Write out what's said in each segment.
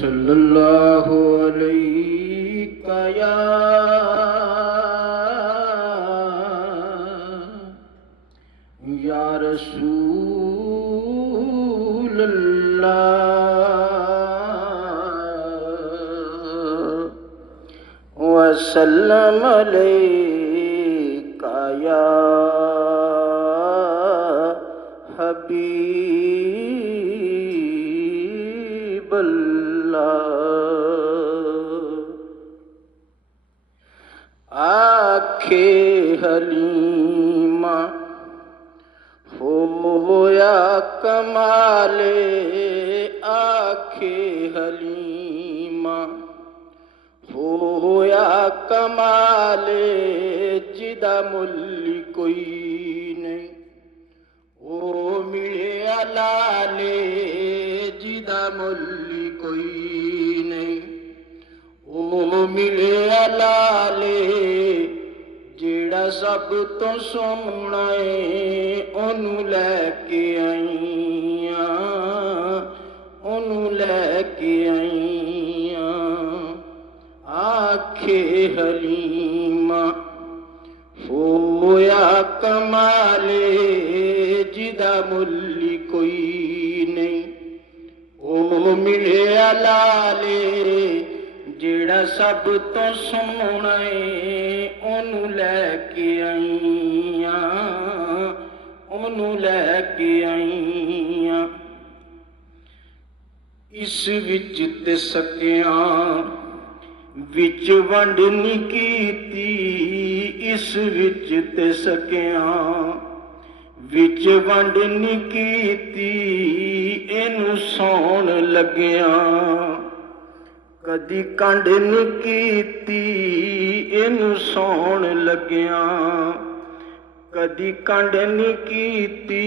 सल्लल्लाहु अलैका या रसूल अल्लाह वसल्लम अलैका या हबीब अल्लाह। आखे हलीमा होया कमाले, आखे हलीमा होया कमाले, जिदा मुल्ली कोई नहीं ओ मिले लाले, जिदा मुल्ली कोई नहीं ओ मिले लाले, जेड़ा सब तो सोहना है ओनू लैके आईयां, ओनू लैके आईयां। आखे हलीमा होया कमाले, जिदा मुल्ली कोई नहीं ओ मिले लाले, जेड़ा सब तो सोहना है ओनू लैके आईयां, ओनू लैके आईयां। इस विच ते सकियां विच वंड नी कीती, इस विच ते सकियां विच वंड नी कीती, इनू सौण लगियां कदी कंड नी कीती, इनू सौण लगियां कदी कंड नी कीती,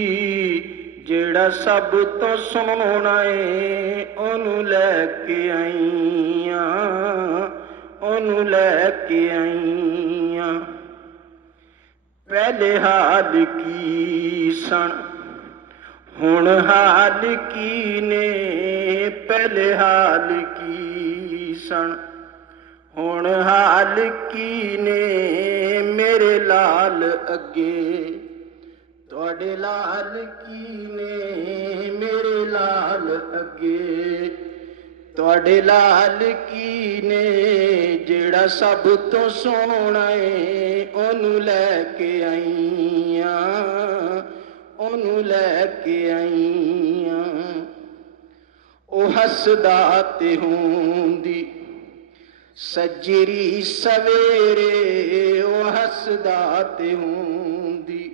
जेड़ा सब तो सोहना है ओनू लैके आईयां, ओनू लैके आईयां। पहले हाल की सन हुण हाल की ने, पहले हाल की सन हुण हाल की ने, मेरे लाल अगे तुहाडे लाल की ने, मेरे लाल अगे तुहाडे लाल की ने, जेड़ा सब तो सोहना है ओनू लैके आईयां, ओनू लैके आईयां। ओ हसदा ते होंदी सजरी सवेरे, ओ हसदा ते होंदी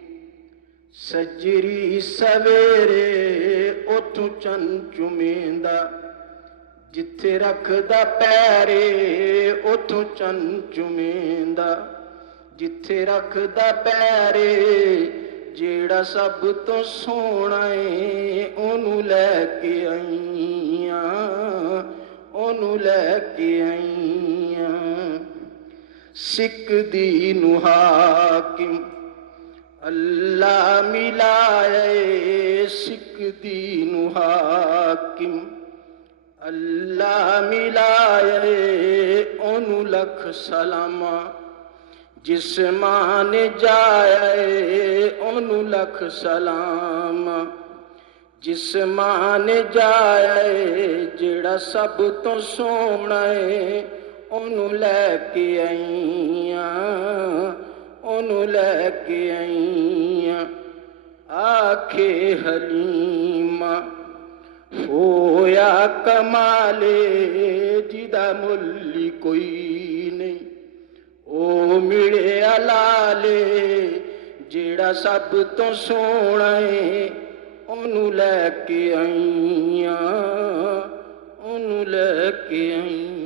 सजरी सवेरे, उथों चन चुमेंदा जिथे रखदा पैरे, उथों चन चुमेंदा जिथे रखदा पैरे, जेड़ा सब तो सोहना है ओनू लैके आईयां, ओनू लैके आईयां। सिख दी नू हाकिम अल्लाह मिलाए, सिख दी नू हाकिम अल्लाह मिलाए, ओनू लख सलामा जिस मां ने जाए, ओनू लख सलाम जिस मां ने जाए, जेड़ा सब तो सोहना है ओनू लैके आईयां, ओनू लैके आईयां। आखे हलीमा होया कमाले, जिदा मुल्ली कोई नहीं ओ मिले लाले, जेड़ा सब तो सोहना है ओनू लैके आईयां, ओनू लैके आईयां।